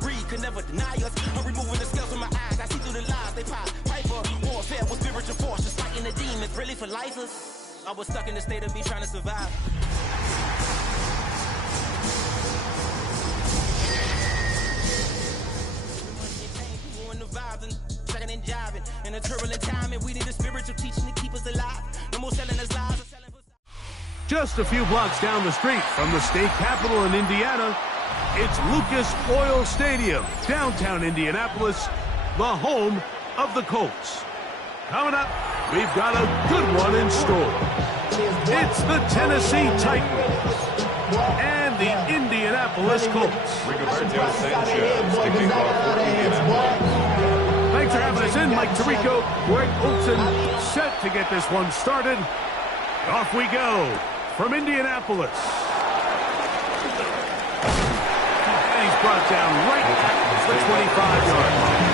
greed could never deny us. I'm removing the scales from my eyes. I see through the lies they pop. Piper, warfare with spiritual force, just fighting the demons, really for lifers. I was stuck in the state of me trying to survive. In a turbulent time, and we need a spiritual teaching to keep us alive. No more selling us lies. Just a few blocks down the street from the state capitol in Indiana, it's Lucas Oil Stadium, downtown Indianapolis, the home of the Colts. Coming up, we've got a good one in store. It's the Tennessee Titans and the Indianapolis Colts. Thanks for having us in. Mike Tirico, Greg Olson, set to get this one started. Off we go from Indianapolis. And he's brought down right at the 25-yard line.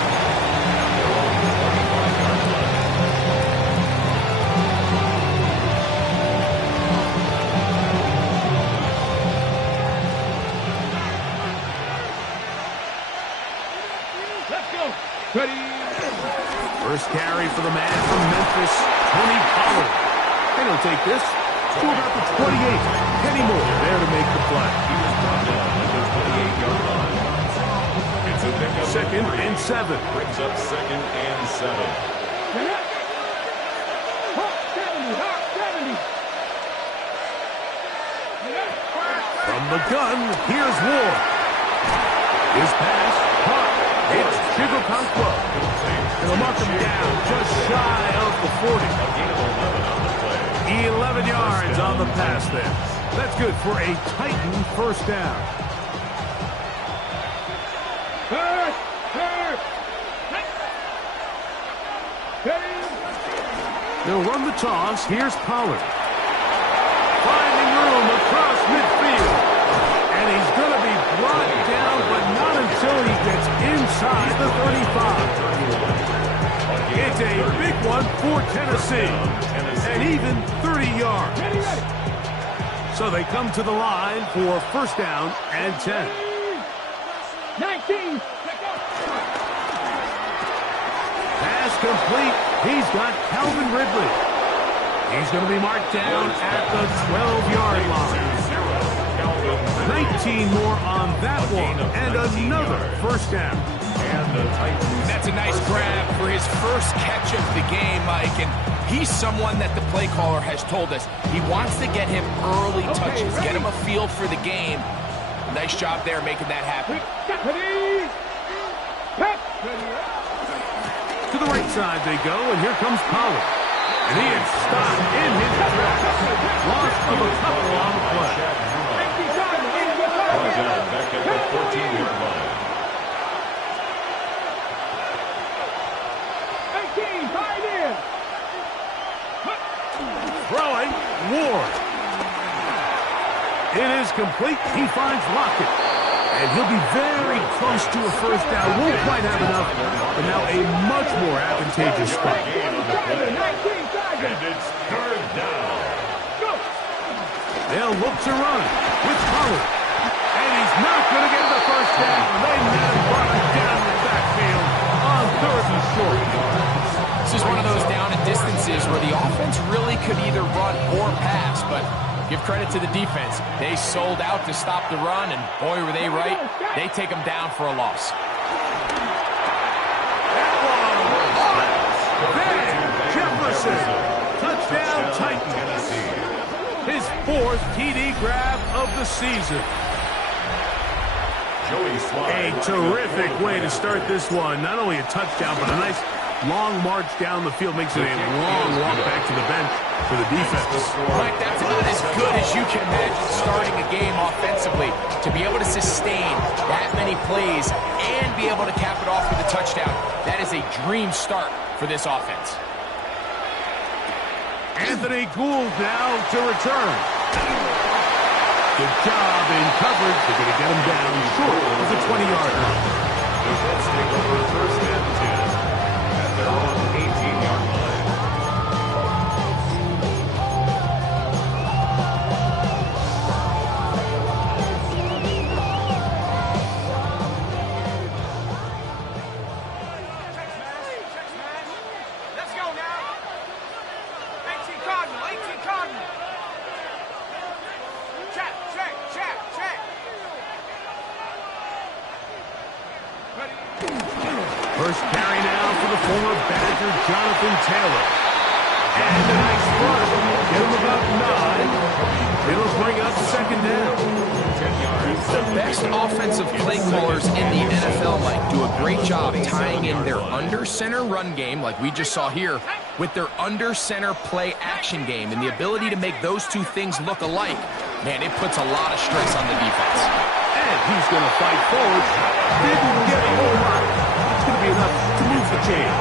Let's go. Ready. First carry for the man from Memphis, Tony Pollard. And he'll take this to about the 28. Kenny Moore there to make the play. He was brought down at the 28-yard line. It's a pickup. 2nd and 7. Brings up 2nd and 7. From the gun, here's Ward. His pass, caught. It's Chigokankwa. They'll mark him down just shy of the 40. 11 yards on the pass there. That's good for a Titan first down. They'll run the toss. Here's Pollard. Finding room across midfield. And he's going to be brought down, but not until he gets inside the 35. It's a big one for Tennessee. And even 30 yards. So they come to the line for first down and 10. 19. Pass complete. He's got Calvin Ridley. He's going to be marked down at the 12-yard line. 19 more on that one, and another first down. That's a nice grab for his first catch of the game, Mike. And he's someone that the play caller has told us he wants to get him early touches, get him a feel for the game. Nice job there making that happen. To the right side they go, and here comes Pollard. And he is stopped in his tracks. Loss of a couple on the play. Back at the 14-yard line. 18, tied in. Throwing, Ward. It is complete. He finds Lockett. And he'll be very close to a first down. Won't quite have enough, but now a much more advantageous spot. And it's 3rd down. They'll look to run with Pollard. And he's not going to get the first down. They now brought him down the backfield on 3rd and short. This is one of those down and distances where the offense really could either run or pass, but give credit to the defense. They sold out to stop the run, and boy, were they right. They take them down for a loss. Jefferson, touchdown Titans. His 4th TD grab of the season. A terrific way to start this one. Not only a touchdown, but a nice long march down the field. Makes it a long walk back to the bench for the defense. Mike, that's about as good as you can imagine starting a game offensively. To be able to sustain that many plays and be able to cap it off with a touchdown, that is a dream start for this offense. Anthony Gould now to return. Good job in coverage. They're going to get him down short of the 20-yard line. The Colts take over 1st and 10 at their own 18-yard line. First carry now for the former Badger Jonathan Taylor. And a nice run. Get him about 9. It'll bring up second down. The best offensive play callers in the NFL, Mike, do a great job tying in their under-center run game, like we just saw here, with their under-center play action game. And the ability to make those two things look alike, man, it puts a lot of stress on the defense. And he's going to fight forward. Didn't get a whole lot. It's going to be enough to move the chains.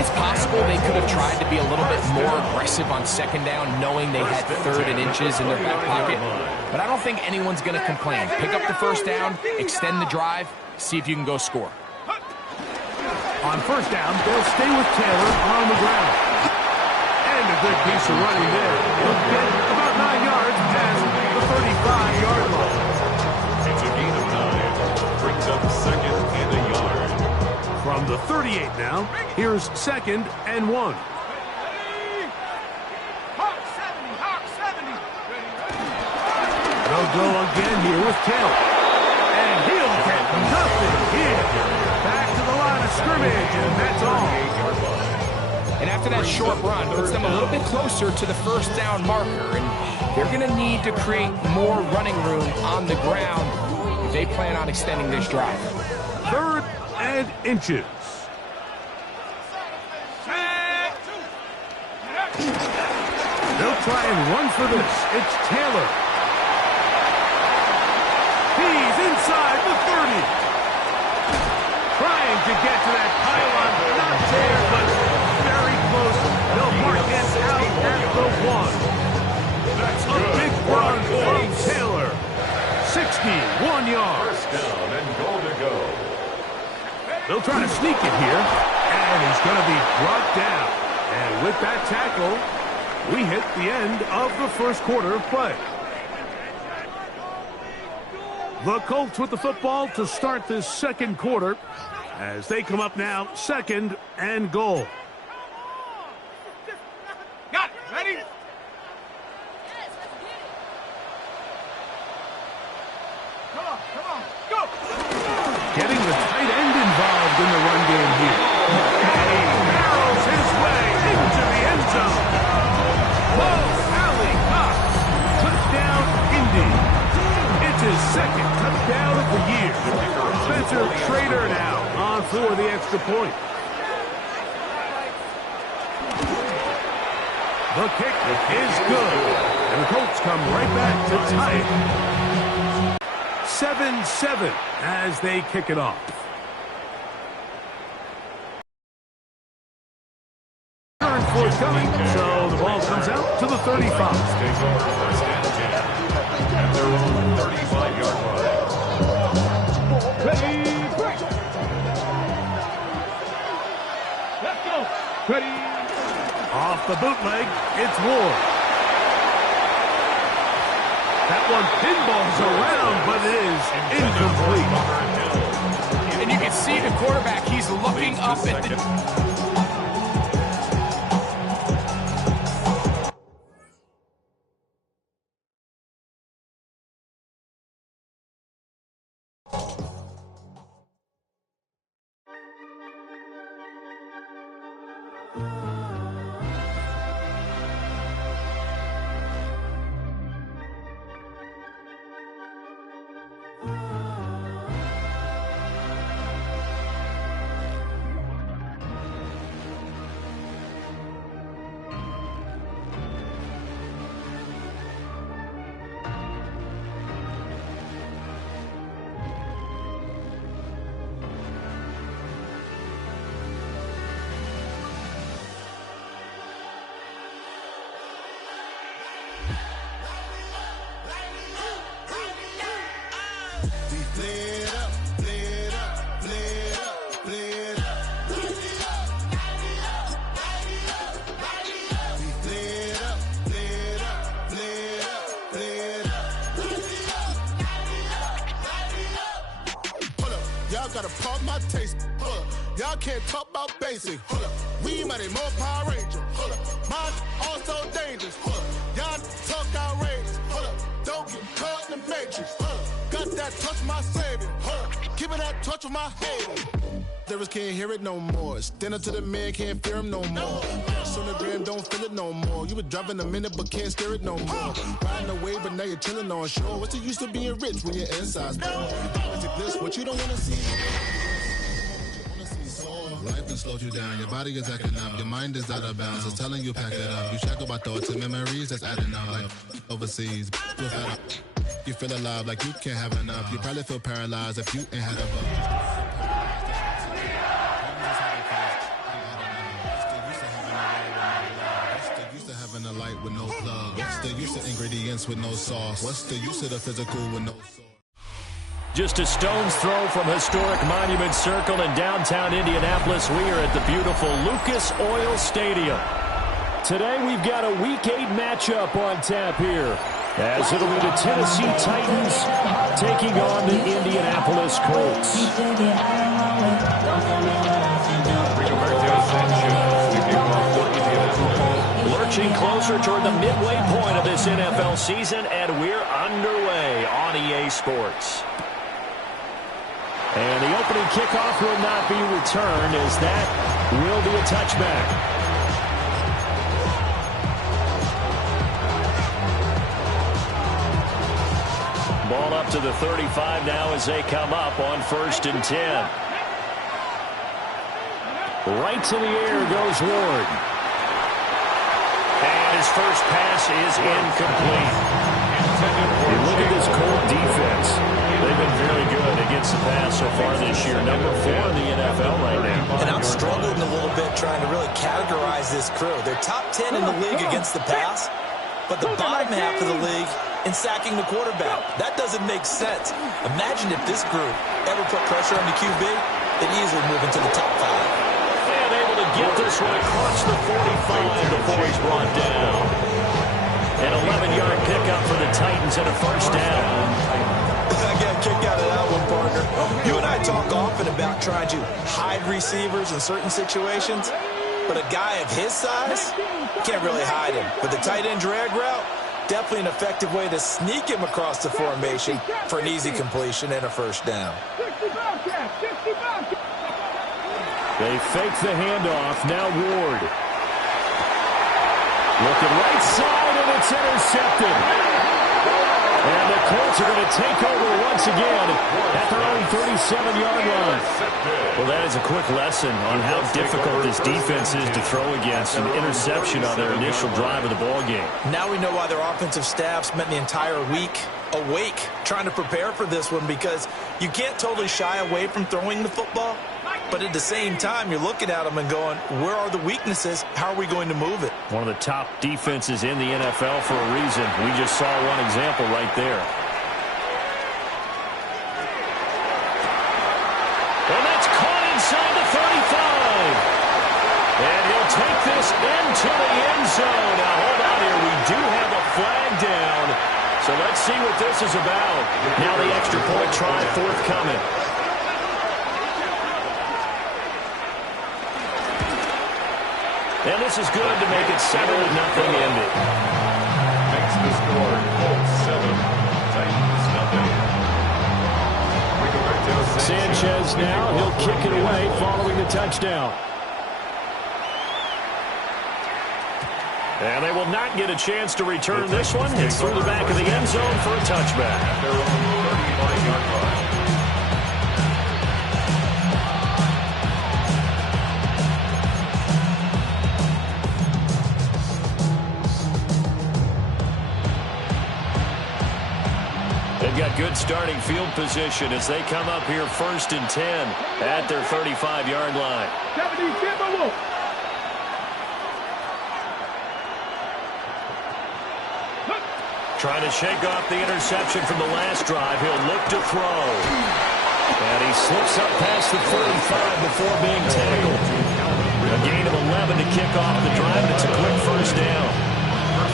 It's possible they could have tried to be a little bit more aggressive on second down, knowing they had 3rd and inches in their back pocket. But I don't think anyone's going to complain. Pick up the first down, extend the drive, see if you can go score. On first down, they'll stay with Taylor on the ground. And a good piece of running there. He'll get about 9 yards past the 35-yard line. It's a gain of 9. Brings up second and a yard. From the 38 now, here's second and 1. They'll go again here with Taylor. And he'll get nothing here. Back to the line of scrimmage, and that's all. And after that short run, puts them a little bit closer to the first down marker. And they're going to need to create more running room on the ground if they plan on extending this drive. 3rd and inches. They'll try and run for this. It's Taylor. He's inside the 30. Trying to get to that pylon. Not there, but very close. They'll mark him out at the 1. That's a big run from Taylor. 61 yards. First down and goal to go. They'll try to sneak it here. And he's going to be brought down. And with that tackle, we hit the end of the first quarter of play. The Colts with the football to start this second quarter as they come up now, 2nd and goal. Got it. Ready? Come on, go! Getting the tight end involved in the run game here. And he barrels his way into the end zone. Alley Cox. Touchdown, Indy. It's his 2nd touchdown of the year. Spencer Schrader now on for the extra point. The kick is good. And the Colts come right back to tie it. 7-7 as they kick it off. Turn forthcoming, so the ball comes out to the 35. Takes over first and 10. At their own 35-yard line. Ready, break! Let's go! Ready! Off the bootleg, it's Ward. That one pinballs around, but it is incomplete. And you can see the quarterback, he's looking up at the... Gotta pump my taste. Hold up. Y'all can't talk about basic. Hold up. We mighty more Power Ranger. Hold up. Mine also dangerous. Hold up. Y'all talk outrageous. Hold up. Don't get caught in the matrix. Hold up. Got that touch my savior. Hold up. Keeping that touch with my head. Lyrics can't hear it no more. Stand up to the man, can't fear him no more. On the gram, don't feel it no more. You were driving a minute, but can't steer it no more. Riding away, but now you're chilling on shore. What's the use of being rich when you're inside? What you don't want to see. Life has slowed you down, your body is acting up, your mind is out of bounds, it's telling you pack it up. You shackle by thoughts and memories that's adding up. Like overseas, you feel alive like you can't have enough. You probably feel paralyzed if you ain't had a buzz. Having a light with no plug. What's the use of ingredients with no sauce? What's the use of the physical with no sauce? Just a stone's throw from historic Monument Circle in downtown Indianapolis. We are at the beautiful Lucas Oil Stadium. Today we've got a Week 8 matchup on tap here, as it'll be the Tennessee Titans taking on the Indianapolis Colts. Lurching closer toward the midway point of this NFL season, and we're underway on EA Sports. And the opening kickoff will not be returned, as that will be a touchback. Ball up to the 35 now as they come up on 1st and 10. Right to the air goes Ward. And his first pass is incomplete. You look at this Colt defense. They've been very good against the pass so far this year. Number 4 in the NFL right now. And I'm struggling a little bit trying to really categorize this crew. They're top 10 in the league against the pass, but the bottom half of the league in sacking the quarterback. That doesn't make sense. Imagine if this group ever put pressure on the QB, they'd easily move into the top 5. And able to get this one across the 45 before he's brought down. An 11-yard pickup for the Titans and a first down. I got a kick out of that one, partner. You and I talk often about trying to hide receivers in certain situations, but a guy of his size can't really hide him. With the tight end drag route, definitely an effective way to sneak him across the formation for an easy completion and a first down. They fake the handoff. Now Ward. Looking right side, and it's intercepted. And the Colts are going to take over once again at their own 37-yard line. Well, that is a quick lesson on how difficult this defense is to throw against. An interception on their initial drive of the ballgame. Now we know why their offensive staff spent the entire week awake trying to prepare for this one, because you can't totally shy away from throwing the football. But at the same time, you're looking at them and going, where are the weaknesses? How are we going to move it? One of the top defenses in the NFL for a reason. We just saw one example right there. And that's caught inside the 35. And he'll take this into the end zone. Now, hold on here. We do have a flag down. So let's see what this is about. Now the extra point try forthcoming. And this is good to make it 7-0 Indy. Makes the score Colts 7, Titans nothing. Sanchez now, he'll kick it away following the touchdown. And they will not get a chance to return this one. It's through the back of the end zone for a touchback. At their own 35-yard line. They've got good starting field position as they come up here 1st and 10 at their 35-yard line. Trying to shake off the interception from the last drive. He'll look to throw. And he slips up past the 45 before being tackled. A gain of 11 to kick off the drive, and it's a quick first down.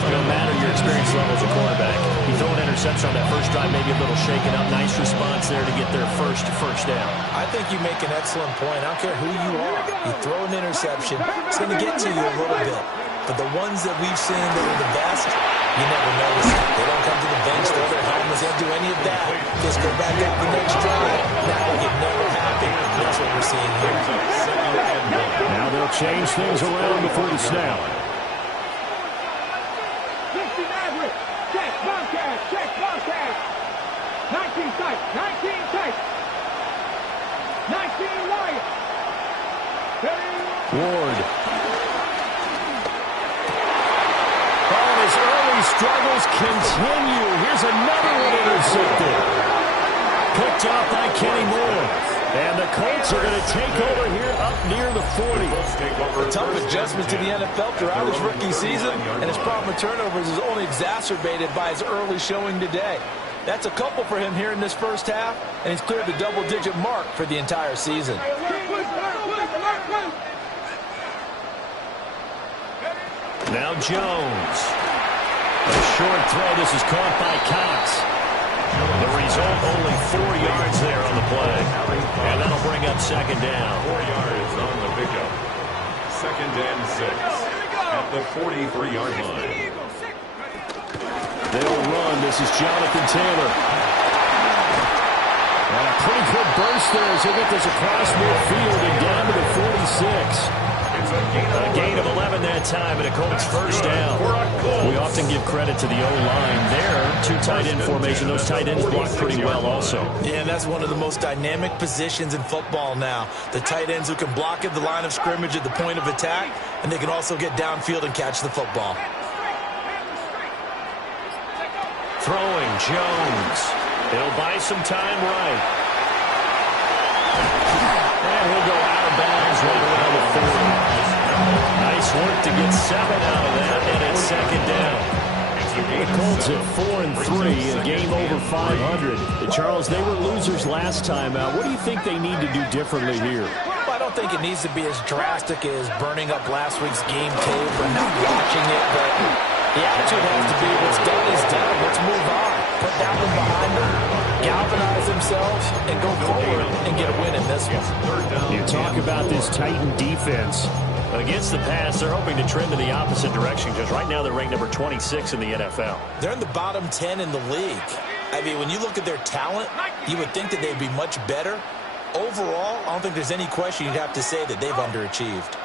No matter your experience level as a quarterback, you throw an interception on that first drive, maybe a little shaken up. Nice response there to get their first down. I think you make an excellent point. I don't care who you are. You throw an interception, it's going to get to you a little bit. But the ones that we've seen that are the best, you never notice it. They don't come to the bench, throw their helmets, they don't do any of that. Just go back out the next drive. Now we get seeing here. Now they'll change things around before the snap. 60 Maverick. Check, Bobcat. Check, Bobcat. 19 tight. 19 tight. 19 Wyatt. Ward. Oh, his early struggles continue. Here's another one intercepted. Picked off by Kenny Moore. And the Colts are going to take over here up near the 40. A tough adjustment to the NFL throughout his rookie season, and his problem with turnovers is only exacerbated by his early showing today. That's a couple for him here in this first half, and he's cleared the double-digit mark for the entire season. Now Jones. A short throw. This is caught by Cox. The result, only 4 yards there on the play. And that'll bring up second down. 4 yards on the pickup. 2nd and 6 at the 43-yard line. They'll run. This is Jonathan Taylor. And a pretty good burst there as he'll get this across midfield and down to the 46. A gain of 11 that time, and a Colts first down. We often give credit to the O-line there. 2 tight end formation. Those tight ends block pretty well also. Yeah, and that's one of the most dynamic positions in football now. The tight ends who can block at the line of scrimmage at the point of attack, and they can also get downfield and catch the football. Throwing, Jones. He'll buy some time right. And he'll go out of bounds right around the 40. Nice work to get 7 out of that, and it's second down. The Colts at 4-3, a game over 500. Charles, they were losers last time out. What do you think they need to do differently here? Well, I don't think it needs to be as drastic as burning up last week's game tape or not watching it, but the attitude has to be what's done is done. Let's move on. Put that one behind them, galvanize themselves, and go forward and get a win in this one. You talk about this Titan defense. Against the pass, they're hoping to trend in the opposite direction because right now they're ranked number 26 in the NFL. They're in the bottom 10 in the league. I mean, when you look at their talent, you would think that they'd be much better. Overall, I don't think there's any question you'd have to say that they've underachieved.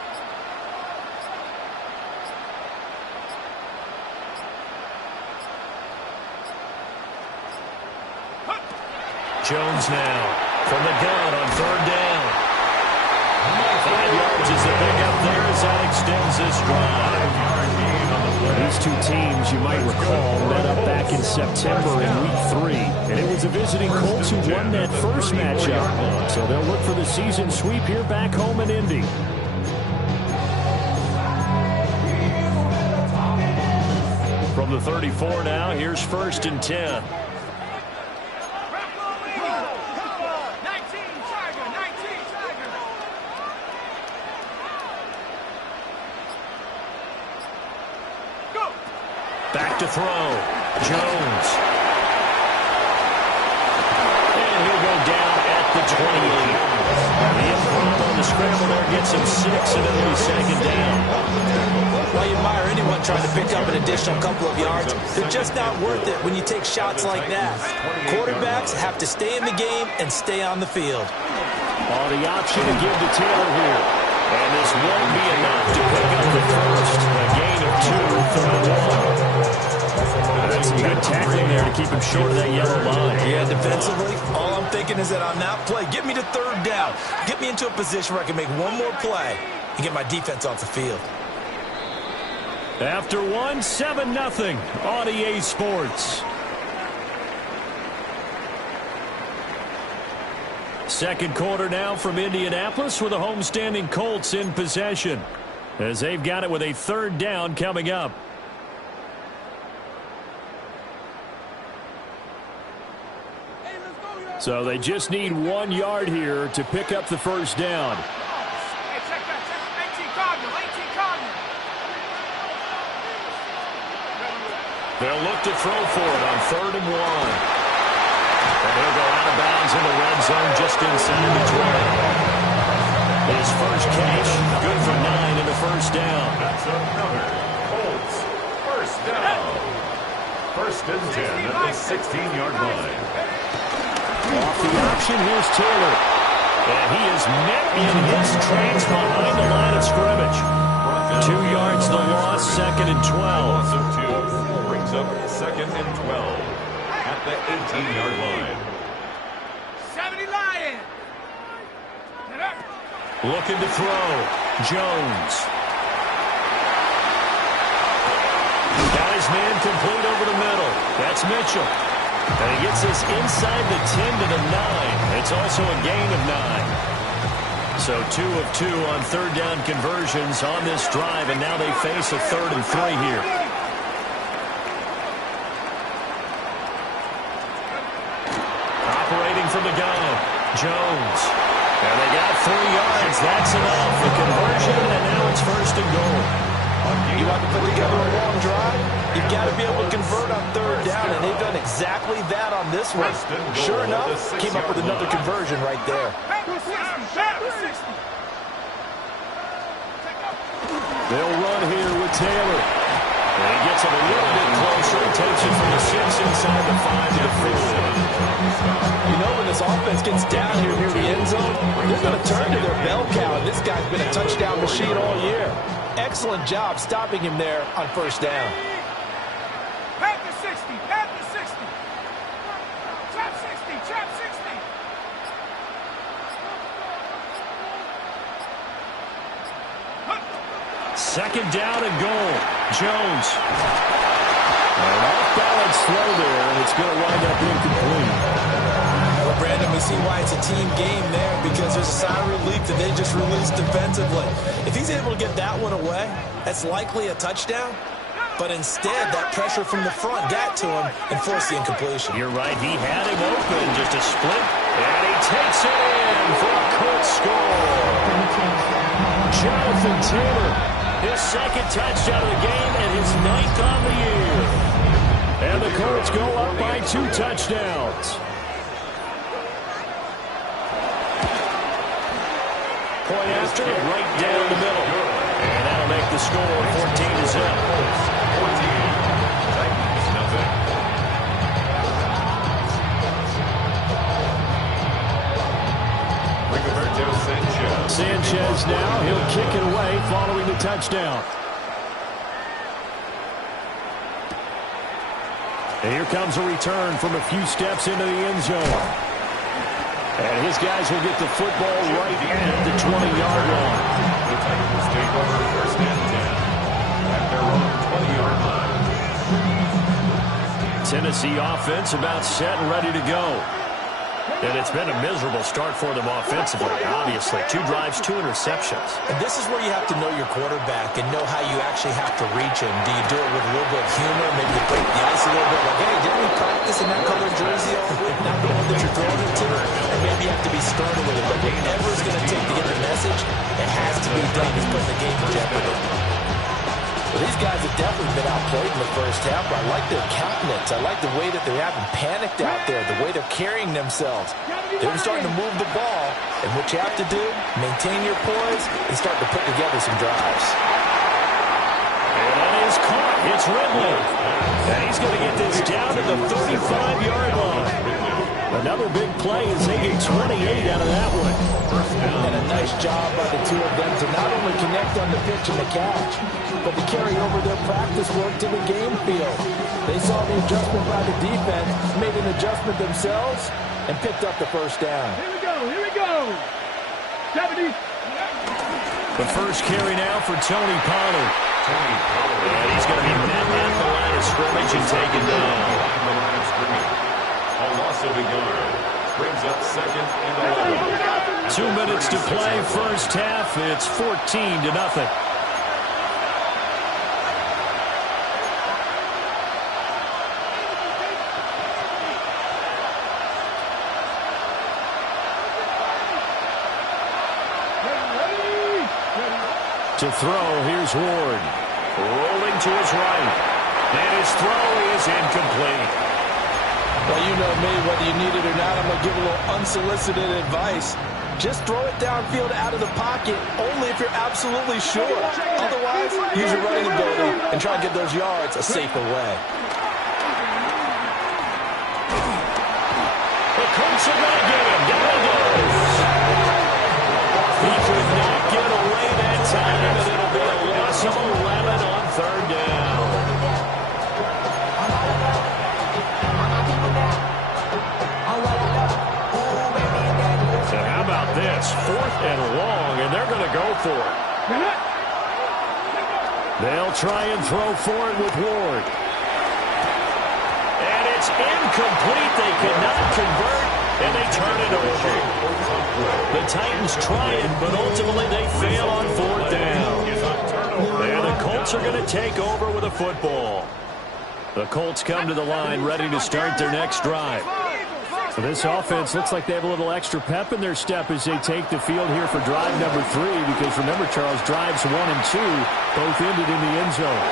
Jones now from the gun on 3rd down. 5 yards is the pickup there as that extends this drive. These two teams, you might recall, met up back in September in Week 3. And it was the visiting Colts who won that first matchup. So they'll look for the season sweep here back home in Indy. From the 34 now, here's 1st and 10. Back to throw. Jones. And he'll go down at the 28. The improv on the scramble there gets him 6, and it'll be second down. While you admire anyone trying to pick up an additional couple of yards, they're just not worth it when you take shots like that. Quarterbacks have to stay in the game and stay on the field. Oh, the option to give to Taylor here. And this won't be enough to pick up the first. A gain of 2, 3rd down. That's some good tackling there to keep him short of that yellow line. Yeah, defensively, all I'm thinking is that on that play, get me to 3rd down. Get me into a position where I can make one more play and get my defense off the field. After 1, 7-0 on EA Sports. Second quarter now from Indianapolis with the homestanding Colts in possession as they've got it with a 3rd down coming up. So they just need 1 yard here to pick up the first down. Hey, check that. 18 Cardinal. 18 Cardinal. They'll look to throw for it on 3rd and 1. And he'll go out of bounds in the red zone just inside the 20. His first catch, good for 9 in the first down. That's another Colts first down. 1st and 10 at the 16-yard line. Off the option, here's Taylor. And he is met in his tracks behind the line of scrimmage. 2 yards the loss, 2nd and 12. Loss of 2 brings up 2nd and 12 at the 18-yard line. 70 Lions. Looking to throw. Jones. Got his man complete over the middle. That's Mitchell. And he gets this inside the 10 to the 9. It's also a gain of 9. So 2 of 2 on third down conversions on this drive, and now they face a 3rd and 3 here. Operating from the gun, Jones. And they got 3 yards. That's enough. The conversion, and now it's 1st and goal. You want to put together a long drive? You've got to be able to convert on third down, and they've done exactly that on this one. Sure enough, came up with another conversion right there. They'll run here with Taylor. And he gets him a little bit closer. He takes it from the 6 inside the 5 to the 4. You know, when this offense gets down here near the end zone, they're going to turn to their bell cow, and this guy's been a touchdown machine all year. Excellent job stopping him there on 1st down. Pat the 60, pat the 60. Trap 60, trap 60. 2nd down and goal. Jones. An off-balance throw there, and it's going to wind up incomplete. Well, Brandon, we see why it's a team game there, because there's a sign of relief that they just released defensively. If he's able to get that one away, that's likely a touchdown. But instead, that pressure from the front got to him and forced the incompletion. You're right. He had him open, just a split. And he takes it in for a Colts score. Jonathan Taylor, his 2nd touchdown of the game and his 9th on the year. And the Colts go up by 2 touchdowns. Point after, right down the middle. And that'll make the score 14-0. 14, Titans, nothing. Rigoberto Sanchez. Sanchez now, he'll kick it away following the touchdown. And here comes a return from a few steps into the end zone. And his guys will get the football right at the 20-yard line. The Titans take over 1st and 10 at their own 20-yard line. Tennessee offense about set and ready to go. And it's been a miserable start for them offensively, obviously. 2 drives, 2 interceptions. And this is where you have to know your quarterback and know how you actually have to reach him. Do you do it with a little bit of humor? Maybe you break the ice a little bit. Like, hey, didn't we practice in that colored jersey all week? Not the one that you're throwing it to. And maybe you have to be stern with it. But whatever it's going to take to get the message, it has to be done. He's putting the game in jeopardy. Well, these guys have definitely been outplayed in the 1st half, but I like their countenance. I like the way that they haven't panicked out there, the way they're carrying themselves. They're starting to move the ball, and what you have to do, maintain your poise and start to put together some drives. And that is caught. It's Ridley. And he's going to get this down to the 35-yard line. Another big play as they get 28 out of that one. And a nice job by the 2 of them to not only connect on the pitch and the catch, but to carry over their practice work to the game field. They saw the adjustment by the defense, made an adjustment themselves, and picked up the 1st down. Here we go, here we go. 70. The first carry now for Tony Pollard. And he's going to be met at the line of scrimmage and taken down. A loss of a yard brings up 2nd and 11. 2 minutes to play, 1st half. It's 14-0. To throw, here's Ward. Rolling to his right. And his throw is incomplete. Well, you know me, whether you need it or not, I'm going to give a little unsolicited advice. Just throw it downfield out of the pocket, only if you're absolutely sure. Otherwise, use your running ability and try to get those yards a safer way. The Colts are going to get him. Down he goes. gains of 11 on third down. And how about this? 4th and long, and they're going to go for it. They'll try and throw for it with Ward. And it's incomplete. They cannot convert, and they turn it over. The Titans try it, but ultimately they fail on 4th down. And the Colts are going to take over with a football. The Colts come to the line ready to start their next drive. So this offense looks like they have a little extra pep in their step as they take the field here for drive number 3, because remember, Charles, drives 1 and 2 both ended in the end zone.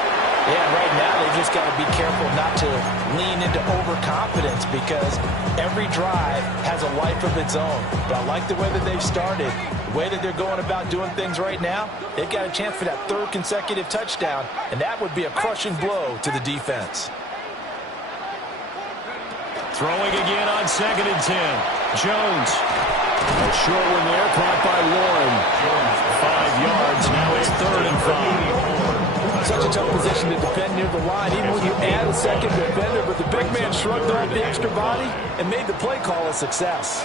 Yeah, right now they've just got to be careful not to lean into overconfidence, because every drive has a life of its own. But I like the way that they've started, the way that they're going about doing things right now. They've got a chance for that 3rd consecutive touchdown, and that would be a crushing blow to the defense. Throwing again on 2nd and 10. Jones. A short one there, caught by Warren. 5 yards, now it's 3rd and 5. Such a tough position to defend near the line, even when you add a second defender, but the big man shrugged off the extra body and made the play call a success.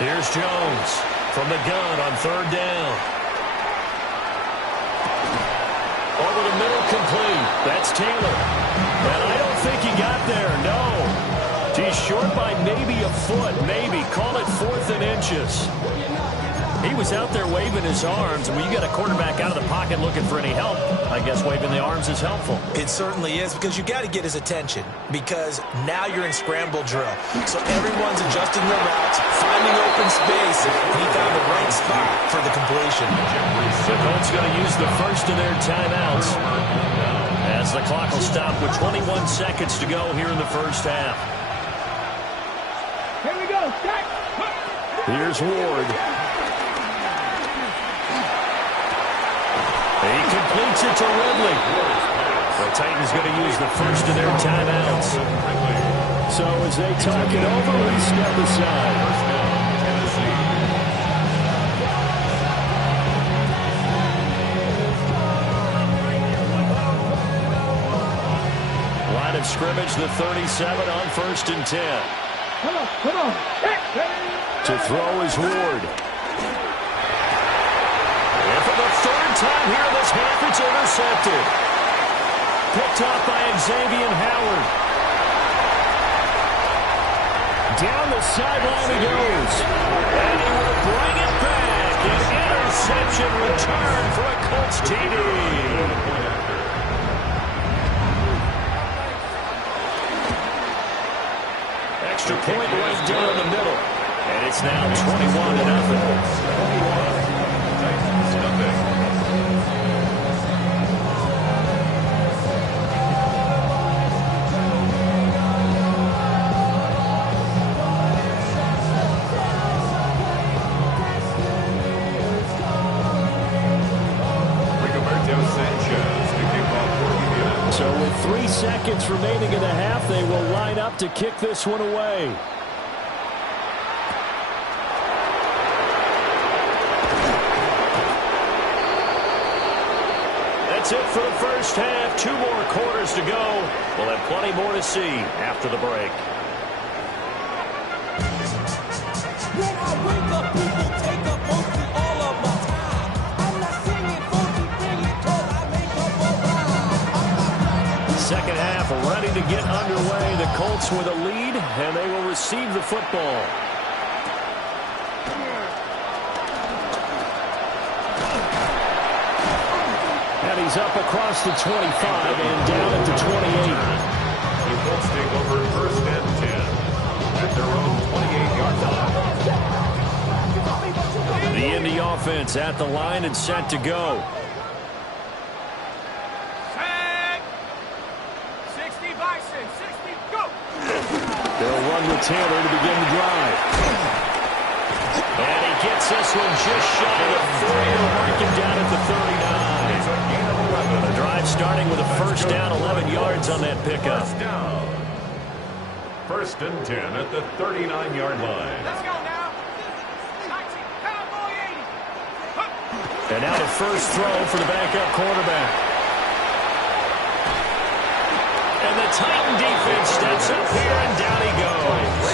Here's Jones from the gun on 3rd down. Over the middle, complete. That's Taylor. And I don't think he got there, no. He's short by maybe a foot, maybe. Call it 4th and inches. He was out there waving his arms, and when you got a quarterback out of the pocket looking for any help, I guess waving the arms is helpful. It certainly is, because you got to get his attention, because now you're in scramble drill. So everyone's adjusting their routes, finding open space, and he found the right spot for the completion. The Colts going to use the first of their timeouts as the clock will stop with 21 seconds to go here in the first half. Here we go. Stack. Here's Ward. He completes it to Ridley. The Titans going to use the first of their timeouts. So as they talk it over, we step aside. Line of scrimmage, the 37 on 1st and 10. Come on. To throw is Ward. And for the 3rd time here this half, it's intercepted. Picked off by Xavier Howard. Down the sideline he goes. And he will bring it back. An interception return for a Colts TD. Extra point right down the middle. And it's now 21-0. So with 3 seconds remaining in the half, they will line up to kick this one away. That's it for the first half. 2 more quarters to go. We'll have plenty more to see after the break. When I wake up, people take up mostly all of my time. I'm not singing funky things because I make up a rhyme. Second half ready to get underway. The Colts with a lead, and they will receive the football. And he's up across the 25 and down at the 28. The Colts take over 1st and 10 at their own 28-yard line. The Indy offense at the line and set to go. Set. 60 Bison. 60. Go. They'll run with Taylor to begin the drive. And he gets this one just shy of 40 to mark him down at the 39. The drive starting with a first down, 11 yards on that pickup. 1st and 10 at the 39-yard line. Let's go now. And now the first throw for the backup quarterback. And the Titan defense steps up here, and down he goes.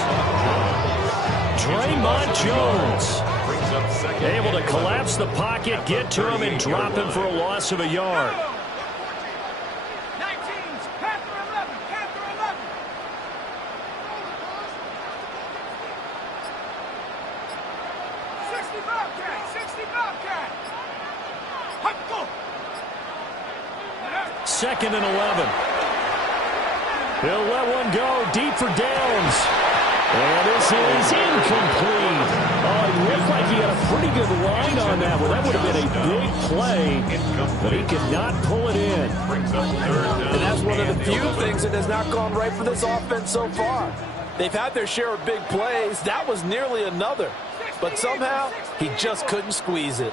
Draymond Jones able to collapse the pocket, get to him, and drop him for a loss of a yard. 19s, Panther 11, Panther 11. 60 Bobcat, 60 Bobcat. Hop, go. Second and 11. He'll let one go deep for Downs. And this is incomplete. Oh, it looked like he had a pretty good line on that one. That would have been a big play, but he could not pull it in. And that's one of the few things that has not gone right for this offense so far. They've had their share of big plays. That was nearly another. But somehow, he just couldn't squeeze it.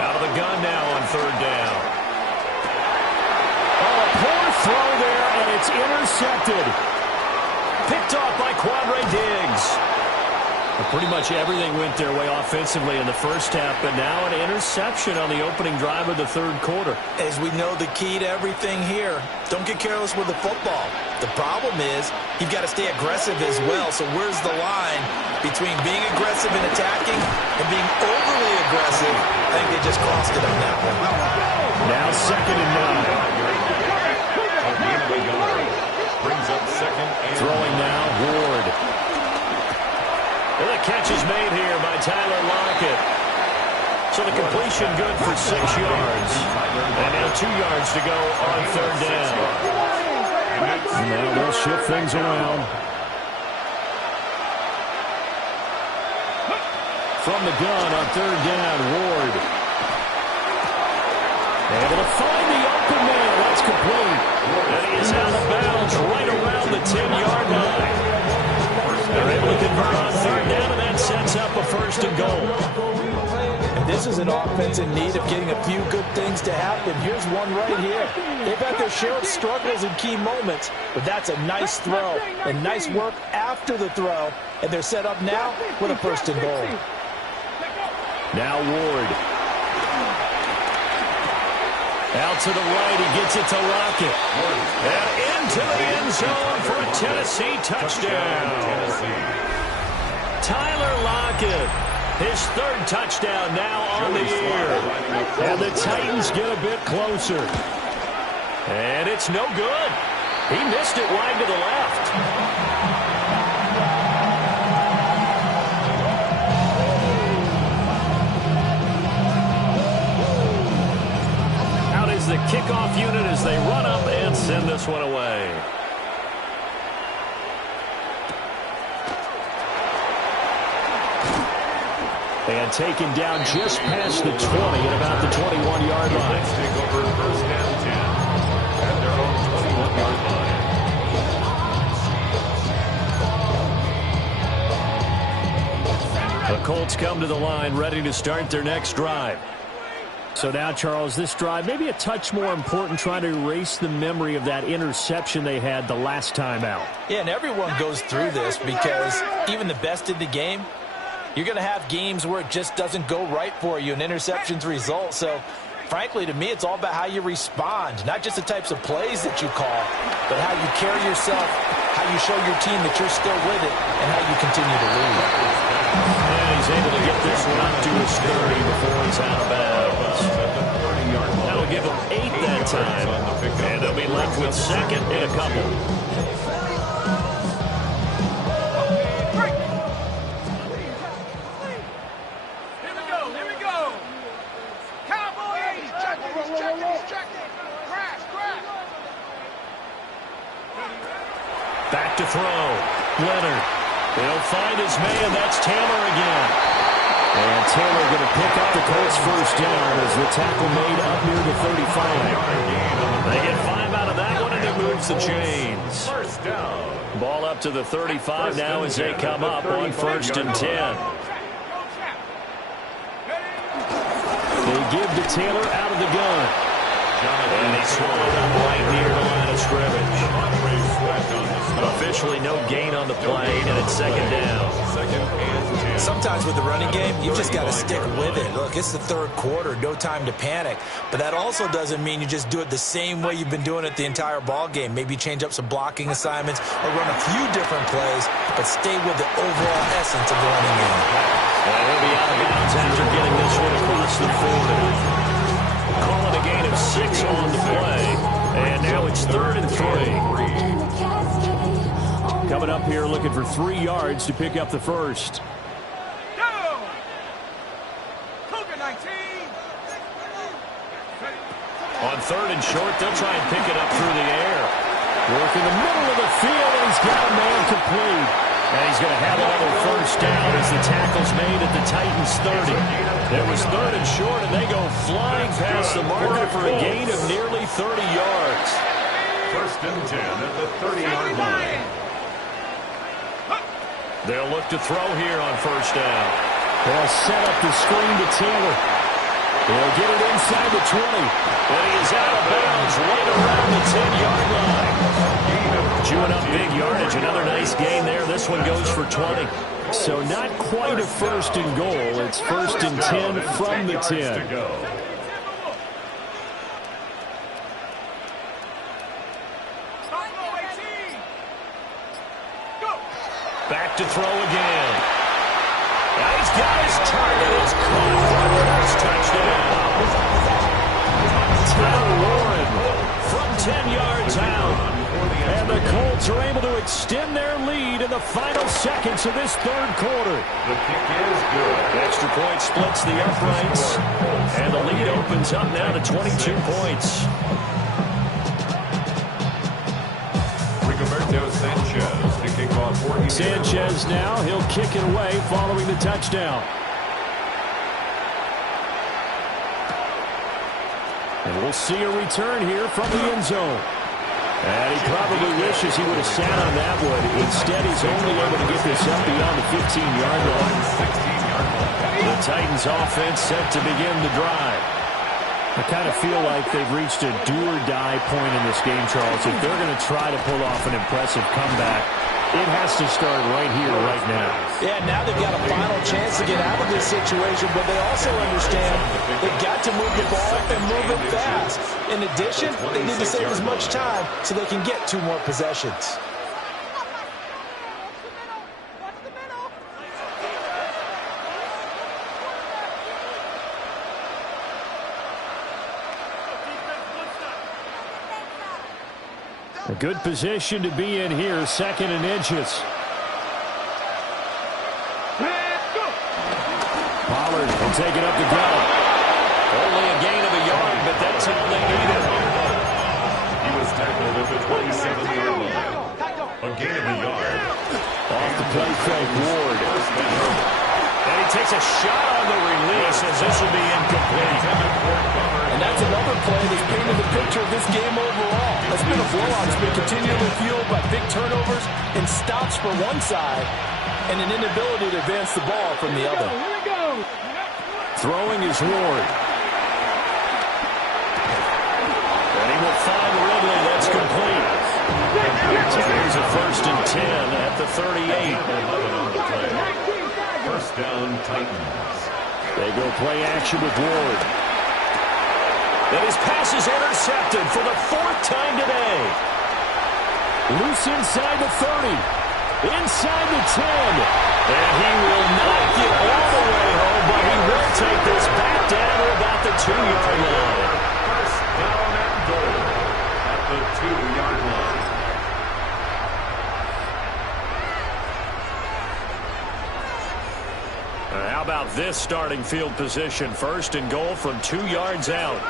Out of the gun now on third down. Oh, a poor throw there, and it's intercepted. Picked off by Quandre Diggs. Well, pretty much everything went their way offensively in the first half, but now an interception on the opening drive of the third quarter. As we know, the key to everything here, don't get careless with the football. The problem is you've got to stay aggressive as well. So where's the line between being aggressive and attacking and being overly aggressive? I think they just crossed it on that one. Now second and 9. Brings up second and Throwing now, Ward. And the catch is made here by Tyler Lockett. So the completion good for 6 yards. And now 2 yards to go on third down. And now they'll shift things around. From the gun on third down, Ward. Able to find the open man. That's complete. And he is out of bounds right around the 10-yard line. They're able to convert on third down, and that sets up a first and goal. And this is an offense in need of getting a few good things to happen. Here's one right here. They've had their share of struggles in key moments, but that's a nice throw and nice work after the throw. And they're set up now with a first and goal. Now Ward. Out to the right, he gets it to Lockett. And into the end zone for a Tennessee touchdown. Tyler Lockett, his third touchdown now on the year. And the Titans get a bit closer. And it's no good. He missed it wide to the left. The kickoff unit as they run up and send this one away. And taken down just past the 20 at about the 21-yard line. Take over first down 10 at their own 21-yard line. The Colts come to the line ready to start their next drive. So now, Charles, this drive maybe a touch more important, trying to erase the memory of that interception they had the last time out. Yeah, and everyone goes through this because even the best in the game, you're going to have games where it just doesn't go right for you, and interceptions result. So, frankly, to me, it's all about how you respond, not just the types of plays that you call, but how you carry yourself, how you show your team that you're still with it, and how you continue to lead. And he's able to get this one up to his 30 before he's out of bounds. That'll give him 8 that time, and they'll be left with second and a couple. Here we go. Cowboys, check it. Crash. Back to throw. Leonard. He'll find his man. That's Taylor again. And Taylor going to pick up the Colts first down as the tackle made up near the 35. They get 5 out of that one, and it moves the chains. First down. Ball up to the 35 now as they come up on first and 10. They give to Taylor out of the gun. And he swallowed up right near the line of of scrimmage. Officially no gain on the play, and it's second down. Sometimes with the running game, you just got to stick with it. Look, it's the third quarter, no time to panic. But that also doesn't mean you just do it the same way you've been doing it the entire ball game. Maybe change up some blocking assignments or run a few different plays, but stay with the overall essence of the running game. He'll be out of bounds after getting this one across the 40. Calling a gain of 6 on the play. And now it's 3rd and 3. Coming up here looking for 3 yards to pick up the first. On 3rd and short, they'll try and pick it up through the air. Work in the middle of the field, and he's got a man complete. And he's going to have another first down as the tackle's made at the Titans' 30. There was 3rd and short, and they go flying past the marker for a gain of nearly 30 yards. 1st and 10 at the 30-yard line. They'll look to throw here on first down. They'll set up the screen to Taylor. They'll get it inside the 20. And he is out of bounds right around the 10-yard line. Chewing up big yardage. Another nice gain there. This one goes for 20. So not quite a 1st and goal. It's 1st and 10 from the 10. Back to throw again. Now he's got his target. It's caught for a first touchdown. Tyler Warren from 10 yards out. And the Colts are able to extend their lead in the final seconds of this 3rd quarter. The kick is good. Extra point splits the uprights. And the lead opens up now to 22 points. Rigoberto Sanchez to kick off for Indiana. Sanchez now, he'll kick it away following the touchdown. And we'll see a return here from the end zone. And he probably wishes he would have sat on that one. Instead, he's only able to get this up beyond the 15-yard line. The Titans offense set to begin the drive. I kind of feel like they've reached a do-or-die point in this game, Charles. If they're going to try to pull off an impressive comeback, it has to start right here, right now. Yeah, now they've got a final chance to get out of this situation, but they also understand they've got to move the ball and move it fast. In addition, they need to save as much time so they can get 2 more possessions. A good position to be in here, 2nd and inches. Pollard will take it up the gut. Only a gain of a yard, but that's all they needed. He was tackled at the 27-yard line. A gain of a yard. Off the play fake, Ward. And he takes a shot on the release as this will be incomplete. And that's another play that's painted the picture of this game overall. It's been a blowout. It's been continually fueled by big turnovers and stops for one side and an inability to advance the ball from the other. Throwing is Ward. And he will find Ridley. That's complete. So here's a 1st and 10 at the 38. 11 on the play. First down, Titans. They go play action with Ward. And his pass is intercepted for the 4th time today. Loose inside the 30. Inside the 10. And he will not get all the way home, but he will take this back down to about the 2-yard line. First down and goal at the 2-yard line. How about this starting field position? 1st and goal from 2 yards out.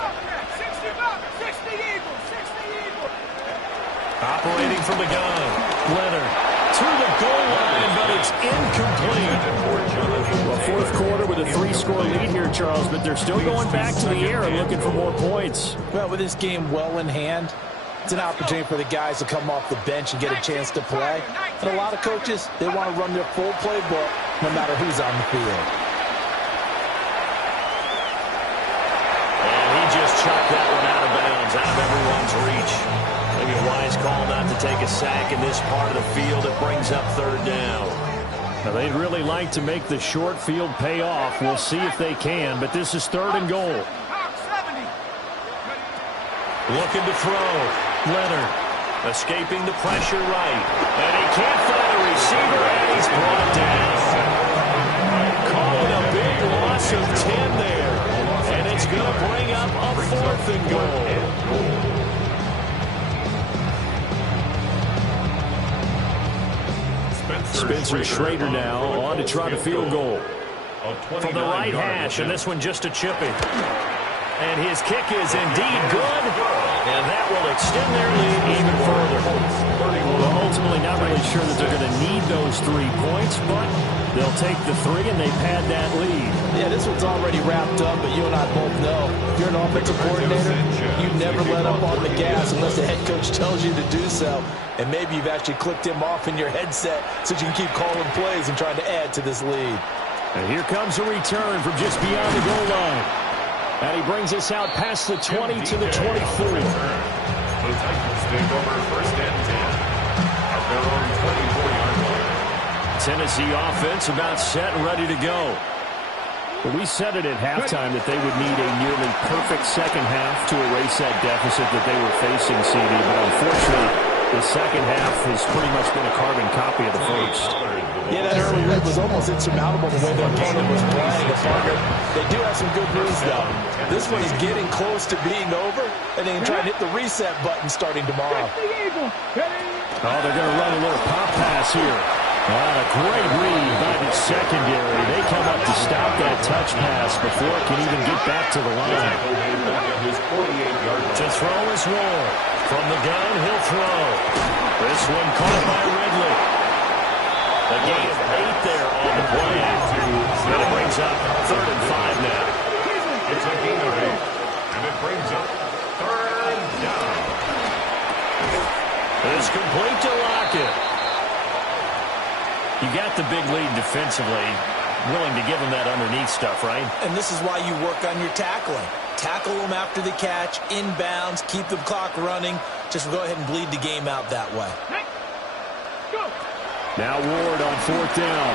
Operating from the gun. Leonard to the goal line, but it's incomplete. Well, 4th quarter with a 3-score lead here, Charles, but they're still going back to the air and looking for more points. Well, with this game well in hand, it's an opportunity for the guys to come off the bench and get a chance to play. And a lot of coaches, they want to run their full playbook no matter who's on the field. And he just chucked that one out of bounds, out of everyone's reach. Maybe wise call not to take a sack in this part of the field. It brings up third down. Now, they'd really like to make the short field pay off. We'll see if they can, but this is third and goal. Looking to throw. Leonard escaping the pressure right. And he can't find a receiver, and he's brought down. Calling a big loss of 10 there. And it's going to bring up a fourth and goal. Spencer Schrader now on to try the field goal. From the right hash, and this one just a chipping. And his kick is indeed good, and that will extend their lead even further. Well, ultimately not really sure that they're going to need those 3 points, but they'll take the 3 and they pad that lead. Yeah, this one's already wrapped up, but you and I both know if you're an offensive coordinator, you never let up on the gas unless the head coach tells you to do so. And maybe you've actually clicked him off in your headset so you can keep calling plays and trying to add to this lead. And here comes a return from just beyond the goal line. And he brings us out past the 20 to the 24. The Titans take over first and 10 at their own 24-yard line. Tennessee offense about set and ready to go. Well, we said it at halftime that they would need a nearly perfect second half to erase that deficit that they were facing, CD. But unfortunately, the second half has pretty much been a carbon copy of the first. Yeah, that early lead was almost insurmountable the way their opponent was playing. They do have some good news, though. This one is getting close to being over, and they can try and hit the reset button starting tomorrow. Oh, they're going to run a little pop pass here. A great read by the secondary. They come up to stop that touch pass before it can even get back to the line. To throw is Ward. From the gun, he'll throw. This one caught by Ridley. A gain of 8 there on the play. And it brings up third and 5 now. It's a gain of 8. And it brings up third down. It's complete to Lockett. You got the big lead defensively. Willing to give them that underneath stuff, right? And this is why you work on your tackling. Tackle them after the catch, inbounds, keep the clock running. Just go ahead and bleed the game out that way. Now Ward on fourth down.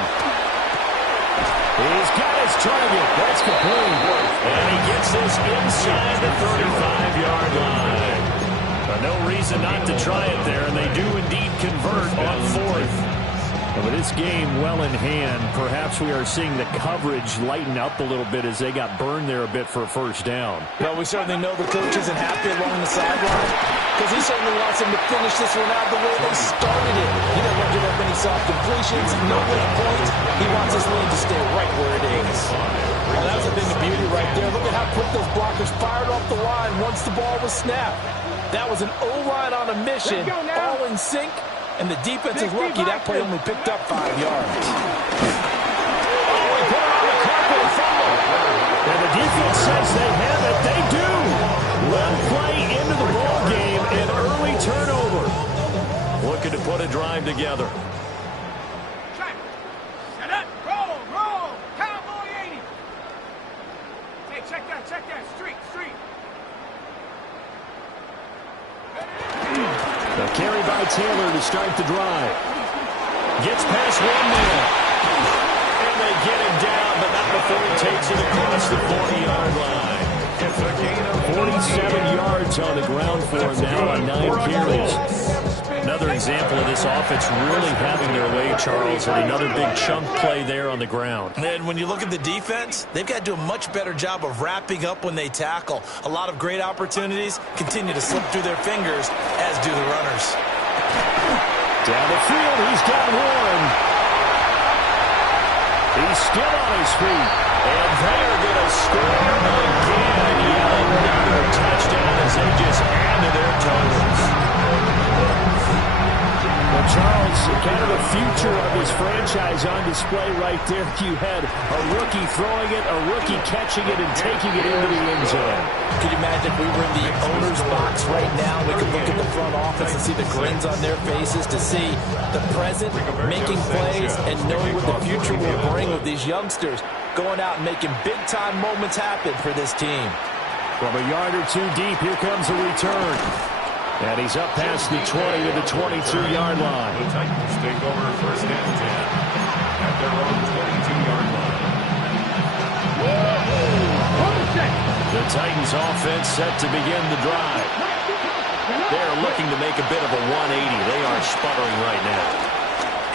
He's got his target. That's complete. And he gets this inside the 35-yard line. No reason not to try it there, and they do indeed convert on fourth. And with this game well in hand, perhaps we are seeing the coverage lighten up a little bit as they got burned there a bit for a first down. Well, we certainly know the coach isn't happy along the sideline because he certainly wants them to finish this one out the way they started it. He doesn't want to give up any soft completions, no winning points. He wants his lead to stay right where it is. Well, that's a bit of beauty right there. Look at how quick those blockers fired off the line once the ball was snapped. That was an O-line on a mission, all in sync. And the defense is lucky that play only picked up 5 yards. And the defense says they have it. They do. One play into the ball game, an early turnover. Looking to put a drive together. Set up, roll, cowboy 80. Hey, check that, street. The carry by Taylor to start the drive. Gets past one man. And they get him down, but not before he takes it across the 40-yard line. It's a gain of 47 yards on the ground for him now on 9 carries. Another example of this offense really having their way, Charles, and another big chunk play there on the ground. And when you look at the defense, they've got to do a much better job of wrapping up when they tackle. A lot of great opportunities continue to slip through their fingers, as do the runners. Down the field, he's got one. He's still on his feet. And they are going to score again. Yet another touchdown as they just add to their totals. Well, Charles, kind of the future of this franchise on display right there. You had a rookie throwing it, a rookie catching it, and taking it into the end zone. Could you imagine if we were in the owner's box right now? We could look at the front office and see the grins on their faces, to see the present making plays and knowing what the future will bring with these youngsters going out and making big-time moments happen for this team. From a yard or two deep, here comes a return. And he's up past the 20 to the 22-yard line. The Titans take over first and 10 at their own 22-yard line. The Titans offense set to begin the drive. They're looking to make a bit of a 180. They are sputtering right now.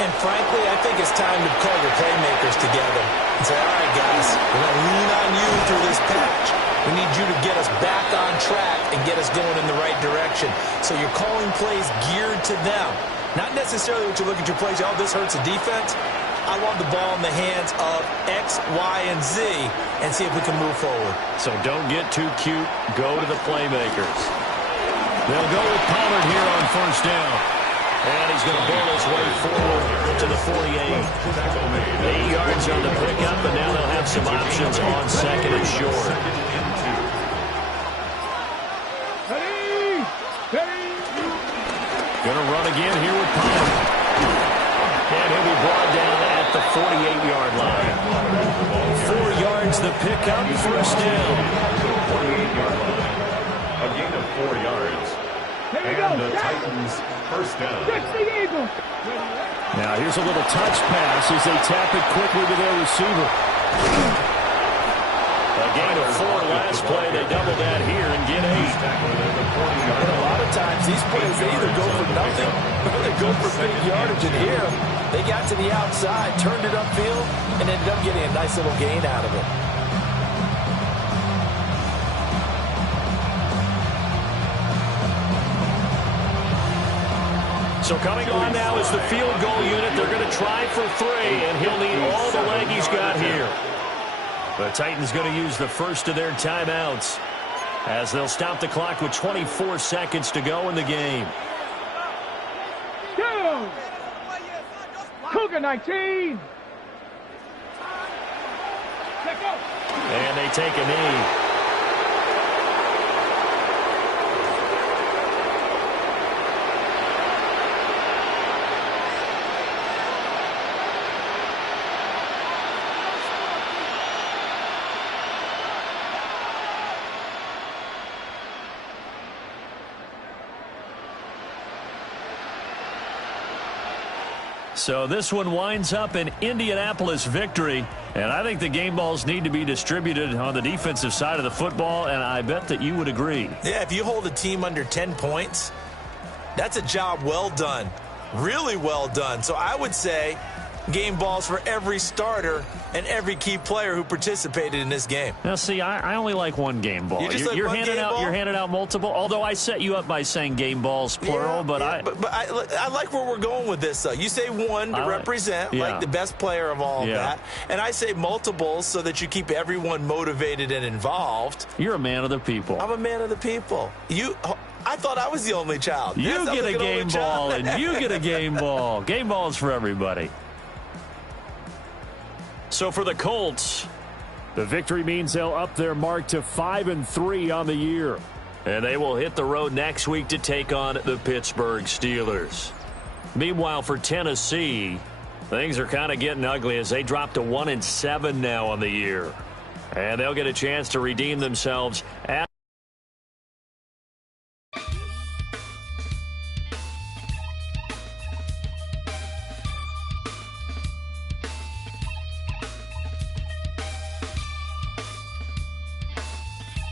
And frankly, I think it's time to call your playmakers together and say, all right, guys, we're going to lean on you through this patch. We need you to get us back on track and get us going in the right direction. So you're calling plays geared to them. Not necessarily what you look at your plays, oh, this hurts the defense. I want the ball in the hands of X, Y, and Z and see if we can move forward. So don't get too cute. Go to the playmakers. They'll go with Pollard here on first down. And he's going to ball his way forward to the 48. 8 yards on the pickup, but now they'll have some options on second and short. Going to run again here with Pollard. And he'll be brought down at the 48-yard line. 4 yards the pickup, first down. 48-yard line. A gain of 4 yards. And the Titans first down. Now here's a little touch pass as they tap it quickly to their receiver. A gain of 4 last play. They double that here and get 8. And a lot of times these plays, they either go for nothing or they go for big yardage. And here, they got to the outside, turned it upfield, and ended up getting a nice little gain out of it. So coming on now is the field goal unit. They're going to try for 3, and he'll need all the leg he's got here. The Titans going to use the first of their timeouts as they'll stop the clock with 24 seconds to go in the game. Cougar 19. And they take a knee. So this one winds up an Indianapolis victory, and I think the game balls need to be distributed on the defensive side of the football, and I bet that you would agree. Yeah, if you hold a team under 10 points, that's a job well done, really well done. So I would say game balls for every starter and every key player who participated in this game. Now, see, I only like one game ball. You're handing out multiple. Although I set you up by saying game balls plural, but I like where we're going with this. You say one to represent like the best player of all of that, and I say multiples so that you keep everyone motivated and involved. You're a man of the people. I'm a man of the people. I thought I was the only child. You get a game ball, and you get a game ball. Game balls for everybody. So for the Colts, the victory means they'll up their mark to 5-3 on the year. And they will hit the road next week to take on the Pittsburgh Steelers. Meanwhile, for Tennessee, things are kind of getting ugly as they drop to 1-7 now on the year. And they'll get a chance to redeem themselves at